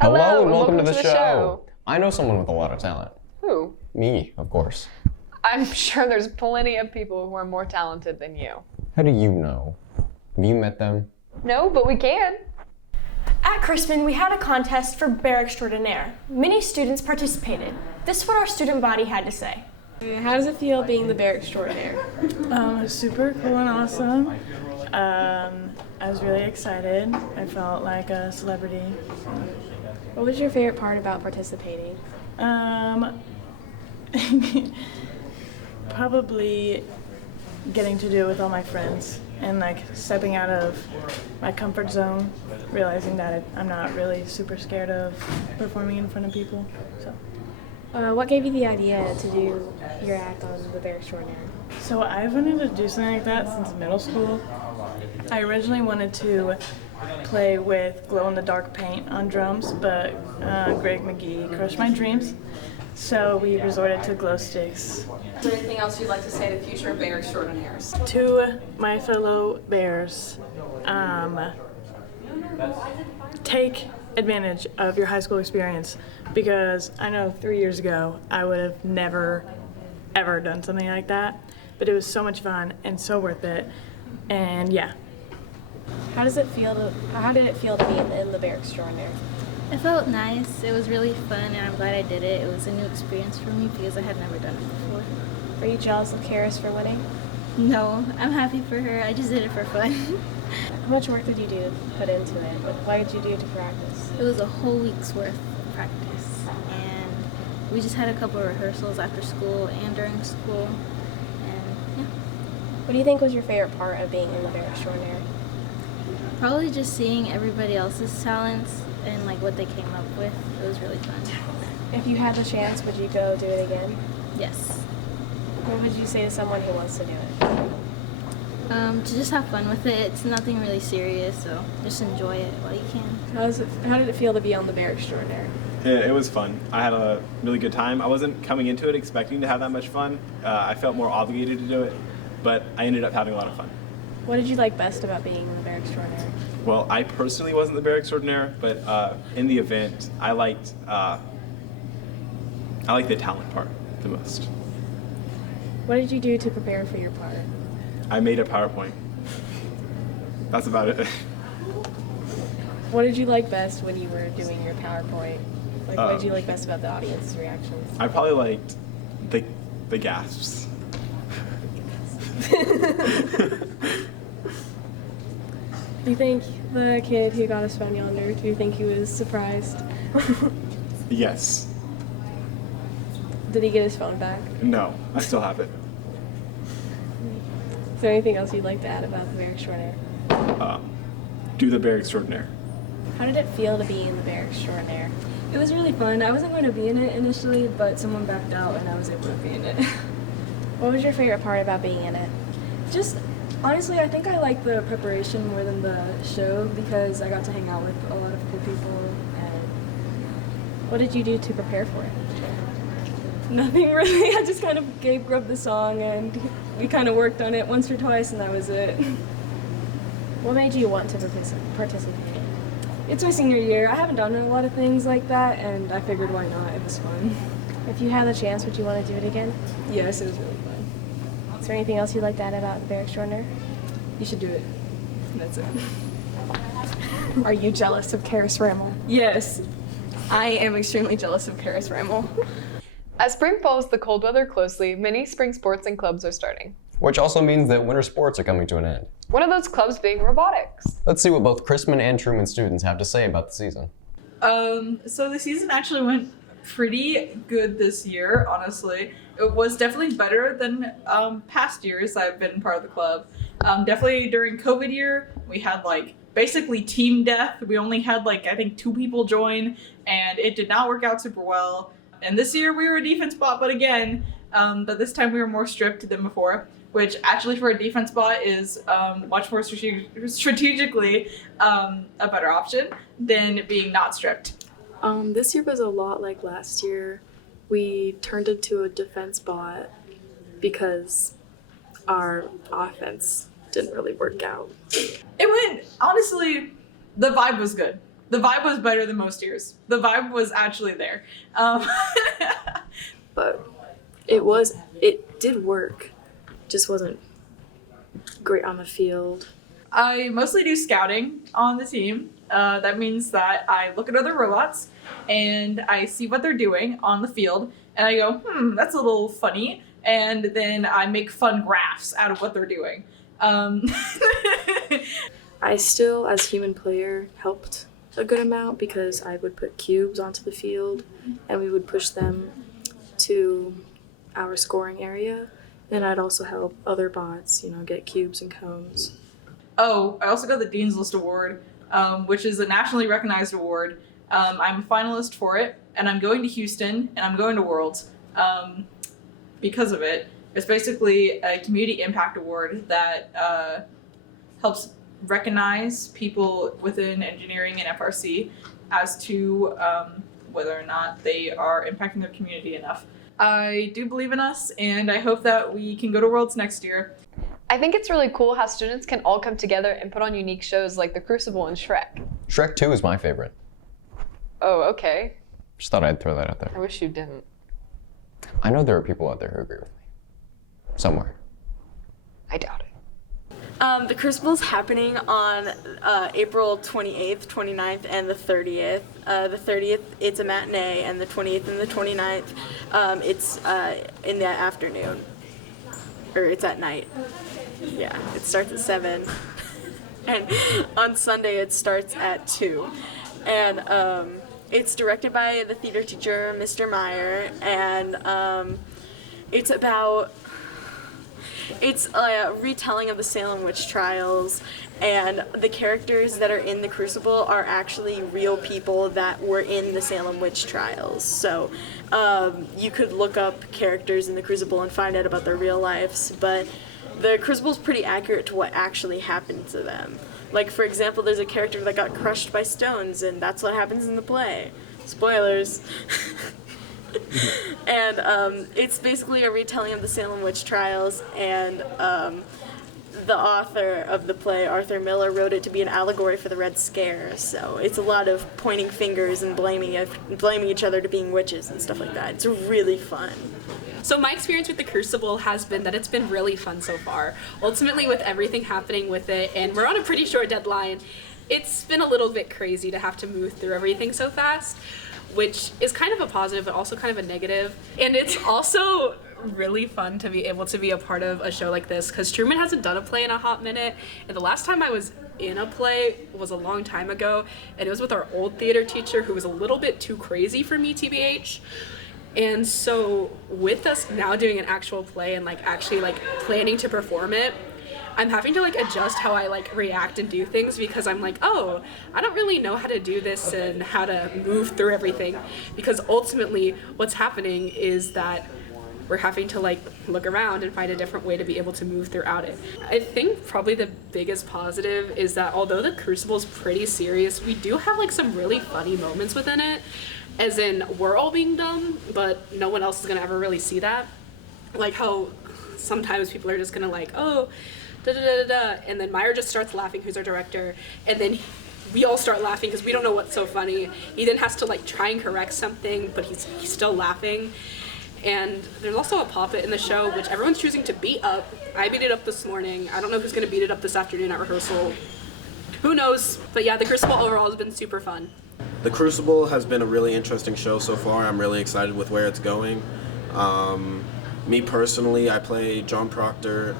Hello and welcome to the show. I know someone with a lot of talent. Who? Me, of course. I'm sure there's plenty of people who are more talented than you. How do you know? Have you met them? No, but we can. At Crispin, we had a contest for Bear Extraordinaire. Many students participated. This is what our student body had to say. How does it feel being the Bear Extraordinaire? Super cool and awesome. I was really excited. I felt like a celebrity. What was your favorite part about participating? Probably getting to do it with all my friends and like stepping out of my comfort zone, realizing that I'm not really super scared of performing in front of people. So. What gave you the idea to do your act on the Bear Extraordinaire? So I've wanted to do something like that since middle school. I originally wanted to play with glow-in-the-dark paint on drums, but Greg McGee crushed my dreams, so we resorted to glow sticks. Is there anything else you'd like to say to future Bear Extraordinaires? To my fellow bears, take advantage of your high school experience, because I know 3 years ago I would have never ever done something like that, but it was so much fun and so worth it, and yeah. How did it feel to be in the Bear Extraordinaire? It felt nice. It was really fun, and I'm glad I did it. It was a new experience for me because I had never done it before. Are you jealous of Karis for winning? No, I'm happy for her. I just did it for fun. How much work did you do to put into it? Why did you do it to practice? It was a whole week's worth of practice, and we just had a couple of rehearsals after school and during school, and yeah. What do you think was your favorite part of being in the Bear Extraordinaire? Probably just seeing everybody else's talents and like what they came up with. It was really fun. If you had the chance, would you go do it again? Yes. What would you say to someone who wants to do it? To just have fun with it. It's nothing really serious, so just enjoy it while you can. How did it feel to be on the Bear Extraordinaire? It was fun. I had a really good time. I wasn't coming into it expecting to have that much fun. I felt more obligated to do it, but I ended up having a lot of fun. What did you like best about being in the Bear Extraordinaire? Well, I personally wasn't the Bear Extraordinaire, but in the event, I liked the talent part the most. What did you do to prepare for your part? I made a PowerPoint. That's about it. What did you like best when you were doing your PowerPoint? What did you like best about the audience's reactions? I probably liked the gasps. Do you think the kid who got his phone yonder, do you think he was surprised? Yes. Did he get his phone back? No, I still have it. Is there anything else you'd like to add about the Bear Extraordinaire? Do the Bear Extraordinaire. How did it feel to be in the Bear Extraordinaire? It was really fun. I wasn't going to be in it initially, but someone backed out and I was able to be in it. What was your favorite part about being in it? Just, honestly, I think I like the preparation more than the show because I got to hang out with a lot of cool people. And what did you do to prepare for it? nothing really. I just kind of gave Grub the song and we kind of worked on it once or twice and that was it. What made you want to participate? It's my senior year. I haven't done a lot of things like that and I figured why not, it was fun. If you had the chance, would you want to do it again? Yes, it was really fun. Is there anything else you'd like to add about the Bear Extraordinaire? You should do it. That's it. Are you jealous of Karis Rammel? Yes, I am extremely jealous of Karis Rammel. As spring follows the cold weather closely, many spring sports and clubs are starting. Which also means that winter sports are coming to an end. One of those clubs being robotics. Let's see what both Crispin and Truman students have to say about the season. So the season actually went pretty good this year, honestly. It was definitely better than past years I've been part of the club. Definitely during COVID year, we had basically team death. We only had I think 2 people join and it did not work out super well. And this year we were a defense spot, but again, but this time we were more stripped than before, which actually for a defense spot is much more strategically a better option than being not stripped. This year was a lot like last year. We turned into a defense bot because our offense didn't really work out. It went, honestly, the vibe was good. The vibe was better than most years. The vibe was actually there. But it did work. Just wasn't great on the field. I mostly do scouting on the team. That means that I look at other robots and I see what they're doing on the field and I go, that's a little funny. And then I make fun graphs out of what they're doing. I still, as human player, helped a good amount because I would put cubes onto the field and we would push them to our scoring area. And I'd also help other bots, get cubes and cones. Oh, I also got the Dean's List Award, which is a nationally recognized award. I'm a finalist for it, and I'm going to Houston, and I'm going to Worlds because of it. It's basically a community impact award that helps recognize people within engineering and FRC as to whether or not they are impacting their community enough. I do believe in us, and I hope that we can go to Worlds next year. I think it's really cool how students can all come together and put on unique shows like the Crucible and Shrek. Shrek 2 is my favorite. Oh, okay. Just thought I'd throw that out there. I wish you didn't. I know there are people out there who agree with me. Somewhere. I doubt it. The Crucible's happening on April 28th, 29th, and the 30th. The 30th, it's a matinee, and the 28th and the 29th, it's in the afternoon. Or it's at night. Yeah, it starts at 7. And on Sunday, it starts at 2. And it's directed by the theater teacher, Mr. Meyer, and it's a retelling of the Salem witch trials, and the characters that are in the Crucible are actually real people that were in the Salem witch trials. So you could look up characters in the Crucible and find out about their real lives, but the Crucible is pretty accurate to what actually happened to them. Like, for example, there's a character that got crushed by stones, and that's what happens in the play. Spoilers. And it's basically a retelling of the Salem witch trials, and the author of the play, Arthur Miller, wrote it to be an allegory for the Red Scare. So it's a lot of pointing fingers and blaming each other to being witches and stuff like that. It's really fun. So my experience with the Crucible has been that it's been really fun so far. Ultimately, with everything happening with it, and we're on a pretty short deadline, it's been a little bit crazy to have to move through everything so fast, which is kind of a positive, but also kind of a negative. And it's also really fun to be able to be a part of a show like this, because Truman hasn't done a play in a hot minute, and the last time I was in a play was a long time ago, and it was with our old theater teacher who was a little bit too crazy for me, TBH. And so with us now doing an actual play and actually planning to perform it, I'm having to adjust how I react and do things, because I'm oh, I don't really know how to do this and how to move through everything, because ultimately what's happening is that we're having to look around and find a different way to be able to move throughout it. I think probably the biggest positive is that although the Crucible is pretty serious, we do have some really funny moments within it, as in we're all being dumb, but no one else is gonna ever really see that. Like how sometimes people are just gonna oh, da da da da da, and then Meyer just starts laughing, who's our director, and then we all start laughing because we don't know what's so funny. He then has to try and correct something, but he's still laughing. And there's also a poppet in the show, which everyone's choosing to beat up. I beat it up this morning. I don't know who's gonna beat it up this afternoon at rehearsal. Who knows? But yeah, the Crucible overall has been super fun. The Crucible has been a really interesting show so far. I'm really excited with where it's going. Me personally, I play John Proctor.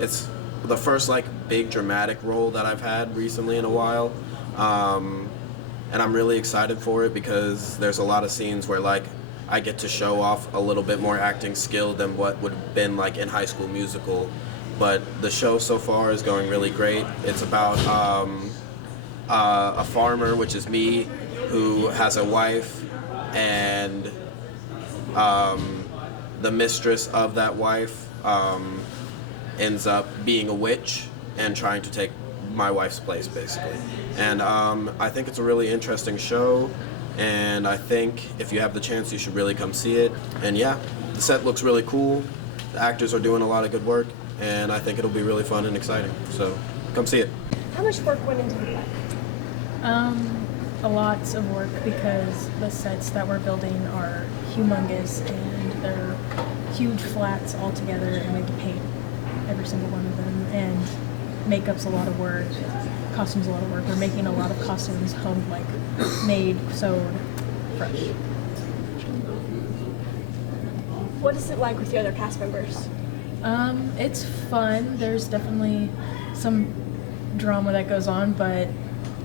It's the first big dramatic role that I've had recently in a while. And I'm really excited for it because there's a lot of scenes where I get to show off a little bit more acting skill than what would have been in High School Musical. But the show so far is going really great. It's about a farmer, which is me, who has a wife, and the mistress of that wife ends up being a witch and trying to take my wife's place, basically. And I think it's a really interesting show, and I think if you have the chance, you should really come see it. And yeah, the set looks really cool. The actors are doing a lot of good work, and I think it'll be really fun and exciting. So come see it. How much work went into the play? a lot of work because the sets that we're building are humongous and they're huge flats all together, and we have to paint every single one of them. And makeup's a lot of work, costumes a lot of work. We're making a lot of costumes home, like made, sewed, fresh. What is it like with the other cast members? It's fun. There's definitely some drama that goes on, but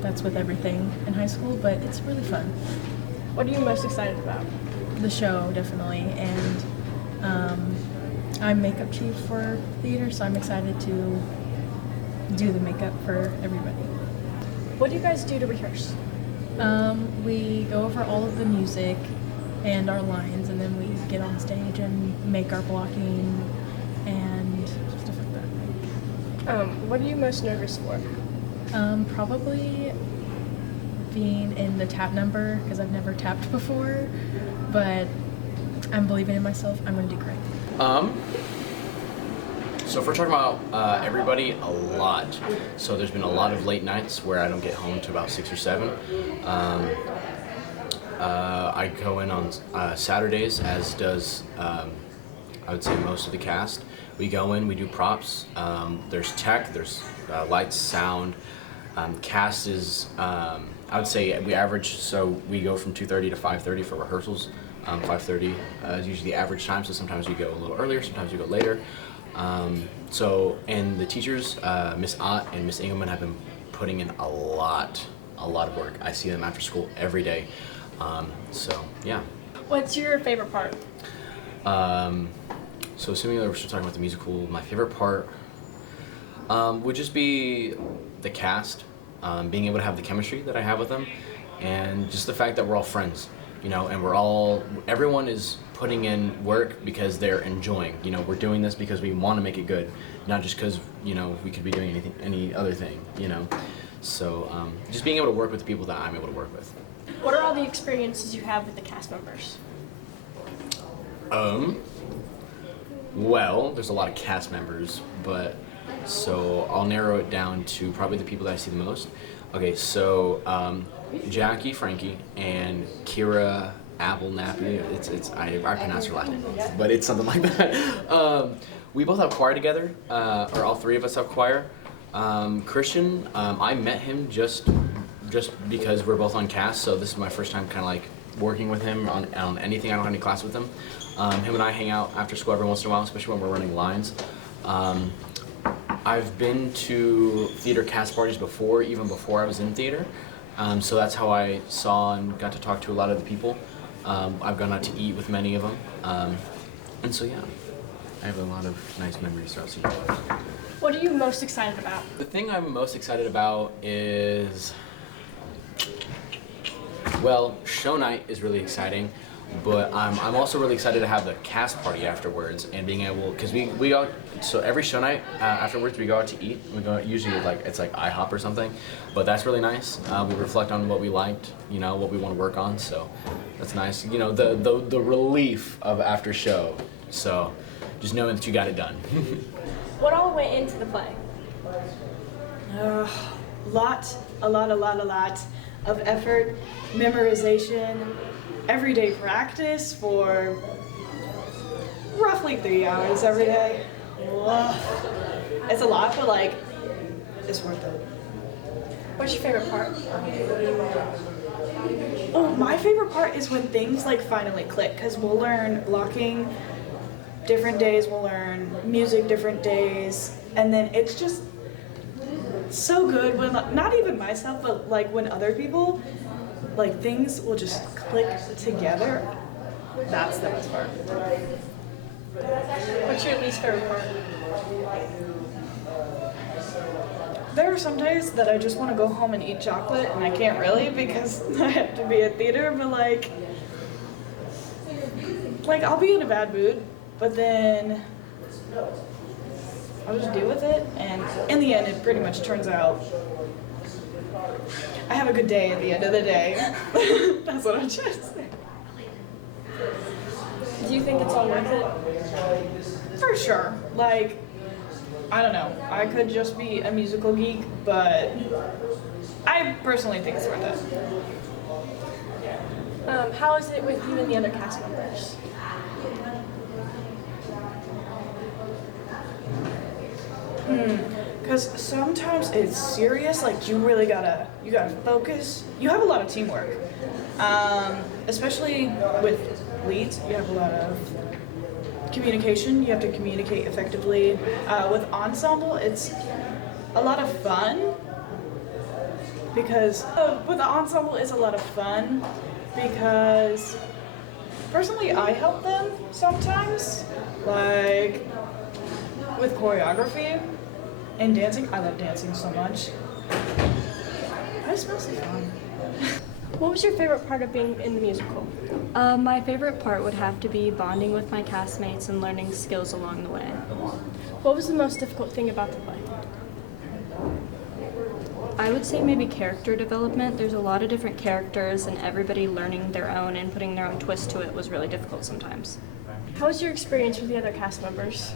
that's with everything in high school, but it's really fun. What are you most excited about? The show, definitely, and I'm makeup chief for theater, so I'm excited to do the makeup for everybody. What do you guys do to rehearse? We go over all of the music and our lines, and then we get on stage and make our blocking and stuff like that. What are you most nervous for? Probably being in the tap number, because I've never tapped before, but I'm believing in myself. I'm going to do great. So if we're talking about everybody, a lot. So there's been a lot of late nights where I don't get home to about 6 or 7. I go in on Saturdays, as does I would say most of the cast. We go in, we do props. There's tech, there's lights, sound. Cast is, I would say we average, so we go from 2:30 to 5:30 for rehearsals. 5:30 is usually the average time, so sometimes we go a little earlier, sometimes we go later. And the teachers, Miss Ott and Miss Engelman, have been putting in a lot of work. I see them after school every day. So yeah. What's your favorite part? So assuming that we're still talking about the musical, my favorite part would just be the cast, being able to have the chemistry that I have with them, and just the fact that we're all friends, and everyone is putting in work because they're enjoying. We're doing this because we want to make it good, not just because, we could be doing any other thing, So just being able to work with the people that I'm able to work with. What are all the experiences you have with the cast members? Well, there's a lot of cast members, but so I'll narrow it down to probably the people that I see the most. Okay, so Jackie, Frankie, and Kira Apple Nappy. I pronounce her last name, but it's something like that. We both have choir together, or all three of us have choir. Christian, I met him just because we're both on cast, so this is my first time kind of like working with him on anything. I don't have any class with him. Him and I hang out after school every once in a while, especially when we're running lines. I've been to theater cast parties before, even before I was in theater. So that's how I saw and got to talk to a lot of the people. I've gone out to eat with many of them. And so yeah, I have a lot of nice memories throughout senior life. What are you most excited about? The thing I'm most excited about is, well, show night is really exciting, but I'm also really excited to have the cast party afterwards and being able, because we go, so every show night afterwards we go out to eat. We go usually it's like IHOP or something, but that's really nice. We reflect on what we liked, what we want to work on, so that's nice. The relief of after show, so just knowing that you got it done. What all went into the play? A lot of effort, memorization, everyday practice for roughly 3 hours every day. It's a lot, but it's worth it. What's your favorite part? Oh, my favorite part is when things finally click, because we'll learn blocking different days, we'll learn music different days, and then it's just so good when, not even myself, but when other people, things will just click together. That's the best part. What's your least favorite part? There are some days that I just want to go home and eat chocolate, and I can't really because I have to be at theater, but I'll be in a bad mood, but then I'll just deal with it, and in the end, it pretty much turns out I have a good day at the end of the day. That's what I'm trying to say. Do you think it's all worth it? For sure. I don't know. I could just be a musical geek, but I personally think it's worth it. how is it with you and the other cast members? Because sometimes it's serious, like you gotta focus. You have a lot of teamwork, especially with leads. You have a lot of communication. You have to communicate effectively. With ensemble, it's a lot of fun because personally I help them sometimes, like with choreography and dancing. I love dancing so much. It's mostly fun. What was your favorite part of being in the musical? My favorite part would have to be bonding with my castmates and learning skills along the way. What was the most difficult thing about the play? I would say maybe character development. There's a lot of different characters, and everybody learning their own and putting their own twist to it was really difficult sometimes. How was your experience with the other cast members?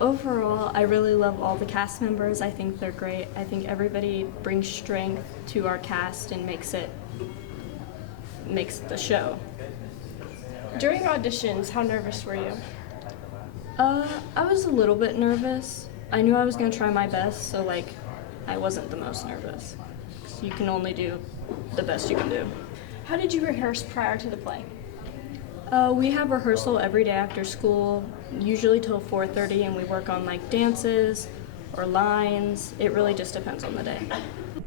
Overall, I really love all the cast members. I think they're great. I think everybody brings strength to our cast and makes the show. During auditions, how nervous were you? I was a little bit nervous. I knew I was going to try my best, so I wasn't the most nervous. 'Cause you can only do the best you can do. How did you rehearse prior to the play? We have rehearsal every day after school, usually till 4:30, and we work on dances or lines. It really just depends on the day.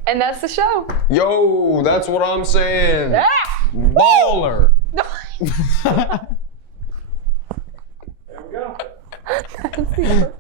And that's the show. Yo, that's what I'm saying. Ah! Baller. There we go. That's the